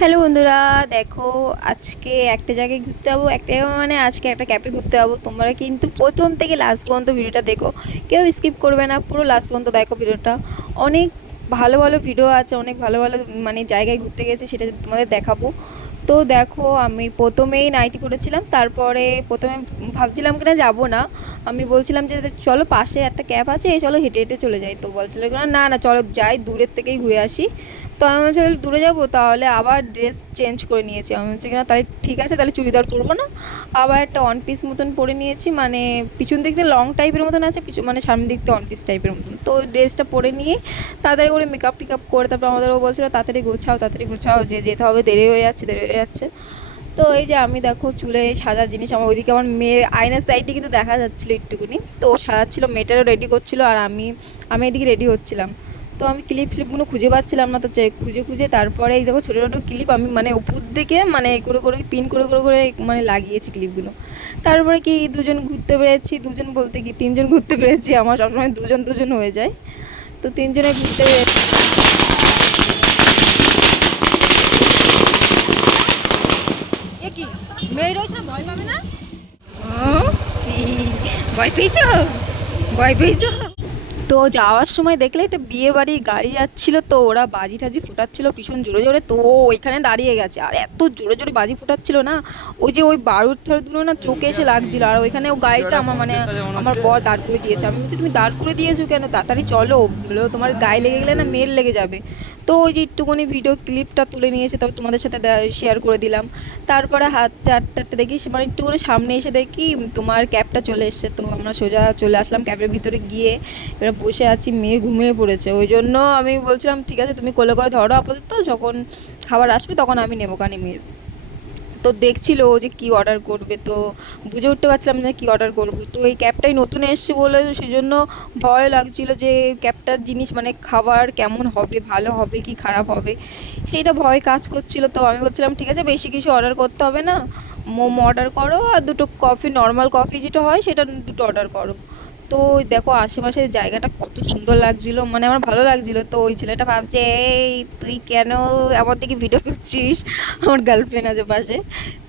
Hello বন্ধুরা, দেখো আজকে একটা জায়গায় ঘুরতে যাব, একটা মানে আজকে একটা ক্যাফে ঘুরতে যাব। তোমরা কিন্তু প্রথম থেকে লাস্ট পর্যন্ত ভিডিওটা দেখো। কেউ স্কিপ করবে না, পুরো লাস্ট পর্যন্ত দেখো ভিডিওটা। অনেক ভালো ভালো ভিডিও আছে, অনেক ভালো ভালো মানে জায়গায় ঘুরতে গেছে, সেটা তোমাদের দেখাবো। তো দেখো, আমি প্রথমেই নাইটি করেছিলাম, তারপরে প্রথমে ভাবছিলাম কিনা যাব না। আমি বলছিলাম যে চলো পাশে একটা ক্যাব আছে এই চলো হেঁটে হেঁটে চলে যাই। তো বলছিল না না, চলো যাই, দূরের থেকেই ঘুরে আসি। তো আমি বলছি, তাহলে দূরে যাব? তাহলে আবার ড্রেস চেঞ্জ করে নিয়েছি। আমি বলছি কিনা তাহলে ঠিক আছে, তাহলে চুড়িদার পরবো না। আবার একটা ওয়ান পিস মতন পরে নিয়েছি মানে পিছন দিক দিয়ে লং টাইপের মতন আছে, পিছু মানে সামনের দিক দিয়ে ওয়ান পিস টাইপের মতন। তো ড্রেসটা পরে নিয়ে তাড়াতাড়ি করে মেকআপ টেকআপ করে তারপর আমাদেরও বলছিলো, তাড়াতাড়ি গোছাও তাড়াতাড়ি গোছাও, যে যেতে হবে দেরি হয়ে যাচ্ছে, দেরি হয়ে যাচ্ছে। তো এই যে আমি দেখো চুলে সাজার জিনিস, আমার ওইদিকে আমার মেয়ে আয়নার সাইডে কিন্তু দেখা যাচ্ছিল একটুকুনি। তো ও সাজাচ্ছিলো, মেয়েটারও রেডি করছিল, আর আমি আমি এদিকে রেডি হচ্ছিলাম। তো আমি ক্লিপ ফ্লিপগুলো খুঁজে পাচ্ছিলাম না, তো খুঁজে খুঁজে তারপরে এই দেখো ছোটো ছোটো ক্লিপ আমি মানে উপর দিকে মানে করে করে পিন করে করে করে মানে লাগিয়েছি ক্লিপগুলো তারপরে কি দুজন ঘুরতে পেরেছি, দুজন বলতে কি তিনজন ঘুরতে পেরেছি, আমার সবসময় দুজন দুজন হয়ে যায়। তো তিনজনে ঘুরতে পেরেছি ভয় পেয়েছ? ভয় পেয়েছ? তো যাওয়ার সময় দেখলে একটা বিয়ে বাড়ির গাড়ি যাচ্ছিল তো, ওরা বাজি টাজি ফুটাচ্ছিল ভীষণ জোরে জোরে, তো ওইখানে দাঁড়িয়ে গেছে। আর এত জোরে জোরে বাজি ফুটাচ্ছিল না, ওই যে ওই বারুদ থারগুলো না চোখে এসে লাগছিল। আর ওইখানে ও গাড়িটা আমার মানে আমার বর দাঁড় করে দিয়েছে। আমি বলছি, তুমি দাঁড় করে দিয়েছ কেন? তাড়াতাড়ি চলো। তোমার গায়ে লেগে গেলে না মেল লেগে যাবে। তো ওই যে একটুখানি ভিডিও ক্লিপটা তুলে নিয়েছে তবে তোমাদের সাথে শেয়ার করে দিলাম। তারপরে হাতটা হাতটা দেখি মানে একটুখানি সামনে এসে দেখি, তোমার ক্যাবটা চলে এসছে। তো আমরা সোজা চলে আসলাম ক্যাবের ভিতরে গিয়ে। এবার বসে আছি, মেয়ে ঘুমিয়ে পড়েছে। ওই জন্য আমি বলছিলাম, ঠিক আছে, তুমি কোলে করে ধরো আপাতত, যখন খাবার আসবে তখন আমি নেব কানে মেয়ের তো দেখছিল যে কী অর্ডার করবে, তো বুঝে উঠতে পারছিলাম না কী অর্ডার করব। তো এই ক্যাবটাই নতুন এসছে বলে সেই জন্য ভয় লাগছিল যে ক্যাবটার জিনিস মানে খাবার কেমন হবে, ভালো হবে কি খারাপ হবে, সেইটা ভয় কাজ করছিল। তো আমি বলছিলাম, ঠিক আছে, বেশি কিছু অর্ডার করতে হবে না, মোমো অর্ডার করো আর দুটো কফি নর্মাল কফি যেটা হয় সেটা দুটো অর্ডার করো। তো দেখো আশেপাশের জায়গাটা কত সুন্দর লাগছিল মানে আমার ভালো লাগছিল। তো ওই ছেলেটা ভাবছে, এই, তুই কেন আমার দিকে ভিডিও করছিস? আমার গার্লফ্রেন্ড আছে পাশে।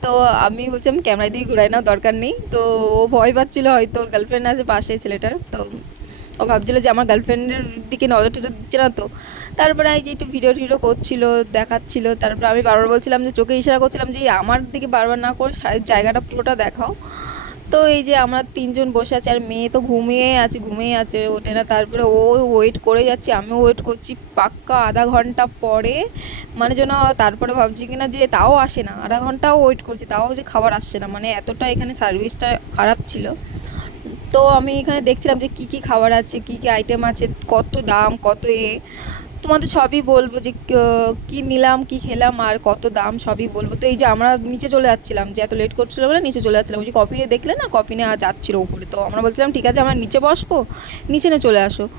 তো আমি বলছিলাম ক্যামেরা দিয়ে ঘুরাই না দরকার নেই। তো ও ভয় পাচ্ছিল হয়তো, ওর গার্লফ্রেন্ড আছে পাশে ছেলেটার। তো ও ভাবছিল যে আমার গার্লফ্রেন্ডের দিকে নজর টজর দিচ্ছে না তো। তারপরে এই যে একটু ভিডিও টিডিও করছিল, দেখাচ্ছিল, তারপরে আমি বারবার বলছিলাম যে, চোখে ইশারা করছিলাম যে আমার দিকে বারবার না করে জায়গাটা পুরোটা দেখাও। তো এই যে আমরা তিনজন বসে আছি, আর মেয়ে তো ঘুমিয়ে আছে ঘুমিয়ে আছে, ওঠে না। তারপরে ও ওয়েট করে যাচ্ছে, আমিও ওয়েট করছি পাক্কা আধা ঘণ্টা পরে। মানে যেন তারপরে ভাবছি কিনা যে তাও আসে না, আধা ঘন্টাও ওয়েট করছি, তাও যে খাবার আসছে না। মানে এতটা এখানে সার্ভিসটা খারাপ ছিল। তো আমি এখানে দেখছিলাম যে কী কী খাবার আছে, কী কী আইটেম আছে, কত দাম, কত এ। তোমাদের সবই বলব যে, ক- নিলাম, কী খেলাম, আর কত দাম সবই বলব। তো এই যে আমরা নিচে চলে যাচ্ছিলাম, যে এত লেট করছিল বলে নিচে চলে যাচ্ছিলাম। ওই যে কফি দেখলে না, কফি নেওয়া যাচ্ছিল উপরে। তো আমরা বলছিলাম, ঠিক আছে, আমরা নিচে বসবো, নিচে না চলে আসো।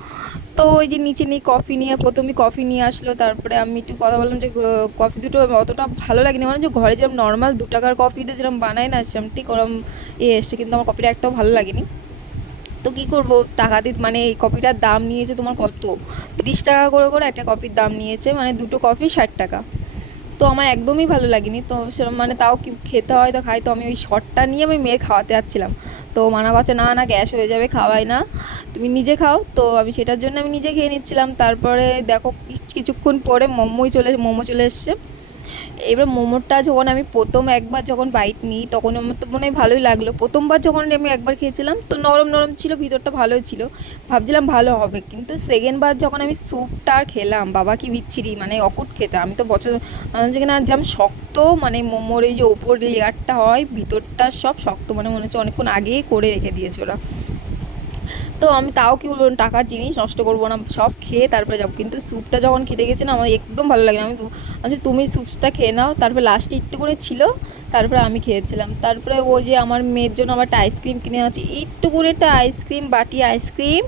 তো ওই যে নিচে নিয়ে কফি নিয়ে, প্রথমে কফি নিয়ে আসলো। তারপরে আমি একটু কথা বললাম যে কফি দুটো অতটা ভালো লাগেনি। মানে যে ঘরে যেরকম নর্মাল দু টাকার কফিতে যেরকম বানায় না সেরকম ঠিক ওরম এ এসছে। কিন্তু আমার কফিটা একটাও ভালো লাগেনি। তো কী করব? টাকা দিতে মানে এই কপিটার দাম নিয়েছে তোমার কত? তিরিশ টাকা করে করে একটা কপির দাম নিয়েছে মানে দুটো কপি ষাট টাকা। তো আমার একদমই ভালো লাগেনি। তো সেরকম মানে তাও কি খেতে হয় তো খাই। তো আমি ওই শটটা নিয়ে আমি মেয়ের খাওয়াতে যাচ্ছিলাম। তো মানা করছে, না না, গ্যাস হয়ে যাবে, খাওয়াই না। তুমি নিজে খাও। তো আমি সেটার জন্য আমি নিজে খেয়ে নিচ্ছিলাম। তারপরে দেখো কিছুক্ষণ পরে মোমোই চলে মোমো চলে এসছে। এবার মোমোটা যখন আমি প্রথম একবার যখন বাইট নিই, তখন আমার তো মনে হয় ভালোই লাগল। প্রথমবার যখন আমি একবার খেয়েছিলাম, তো নরম নরম ছিল, ভিতরটা ভালোই ছিল। ভাবছিলাম ভালো হবে, কিন্তু সেকেন্ডবার যখন আমি স্যুপটা আর খেলাম, বাবা কি বিচ্ছিরি মানে অকুট খেতে। আমি তো বছর যেখানে যেমন শক্ত মানে মোমোর এই যে ওপর লেয়ারটা হয়, ভিতরটা সব শক্ত মানে মনে হচ্ছে অনেকক্ষণ আগেই করে রেখে দিয়েছে ওরা। তো আমি তাও কি বলব টাকার জিনিস নষ্ট করব না সব খেয়ে তারপরে যাব। কিন্তু স্যুপটা যখন খেতে গেছে না আমার একদম ভালো লাগে না। আমি আমি তুমি স্যুপটা খেয়ে নাও। তারপরে লাস্টে একটু করে ছিল তারপরে আমি খেয়েছিলাম। তারপরে ওই যে আমার মেয়ের জন্য আমার একটা আইসক্রিম কিনে আনছি একটু করে একটা আইসক্রিম বাটি আইসক্রিম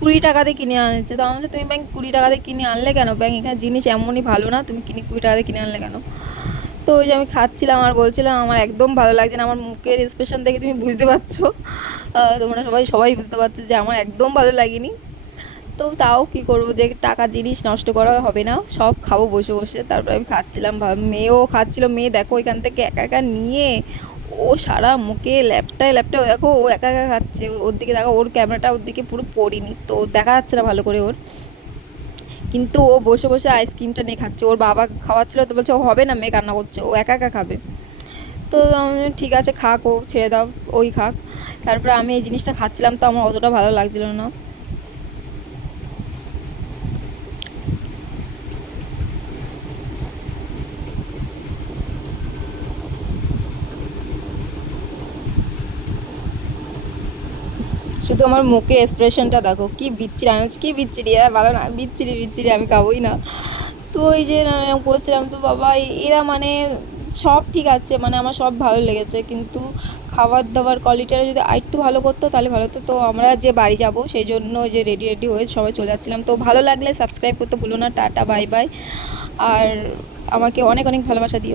কুড়ি টাকাতে কিনে আনছে। তো আমি বলছি, তুমি ব্যাংক কুড়ি টাকাতে কিনে আনলে কেন? ব্যাংক এখানে জিনিস এমনই ভালো না তুমি কিনে কুড়ি টাকাতে কিনে আনলে কেন? তো ওই যে আমি খাচ্ছিলাম আর বলছিলাম, আমার একদম ভালো লাগছে না, আমার মুখের এক্সপ্রেশন দেখে তুমি বুঝতে পারছ। তোমরা সবাই সবাই বুঝতে পারছ যে আমার একদম ভালো লাগেনি। তো তাও কি করব, যে টাকা জিনিস নষ্ট করা হবে না, সব খাব বসে বসে। তারপরে আমি খাচ্ছিলাম মেয়েও খাচ্ছিল, মেয়ে দেখো এখান থেকে একা একা নিয়ে, ও সারা মুখে ল্যাপটায় ল্যাপটায় দেখো ও একা একা খাচ্ছে, ওর দিকে দেখো, ওর ক্যামেরাটা ওর দিকে পুরো পড়িনি, তো দেখা যাচ্ছে না ভালো করে ওর। কিন্তু ও বসে বসে আইসক্রিমটা নিয়ে খাচ্ছে। ওর বাবা খাওয়াচ্ছিল তো বলছে, ও হবে না মেয়ে, কান্না করছে, ও একা একা খাবে। তো ঠিক আছে, খাক, ও ছেড়ে দাও, ওই খাক। তারপরে আমি এই জিনিসটা খাচ্ছিলাম, তো আমার অতটা ভালো লাগছিল না। শুধু আমার মুখের এক্সপ্রেশনটা দেখো, কি বিচ্ছিরি, আমি কি বিচ্ছিরি হ্যাঁ ভালো না, বিচ্ছিরি বিচ্ছিরি, আমি খাবোই না। তো ওই যে এরকম করছিলাম তো বাবা এরা মানে সব ঠিক আছে মানে আমার সব ভালো লেগেছে, কিন্তু খাবার দাবার কোয়ালিটিটা যদি আরেকটু ভালো করতো, তাহলে ভালো হতো। তো আমরা যে বাড়ি যাব, সেই জন্য যে রেডি রেডি হয়ে সবাই চলে যাচ্ছিলাম। তো ভালো লাগলে সাবস্ক্রাইব করতে ভুলো না, টাটা বাই বাই আর আমাকে অনেক অনেক ভালোবাসা দিও।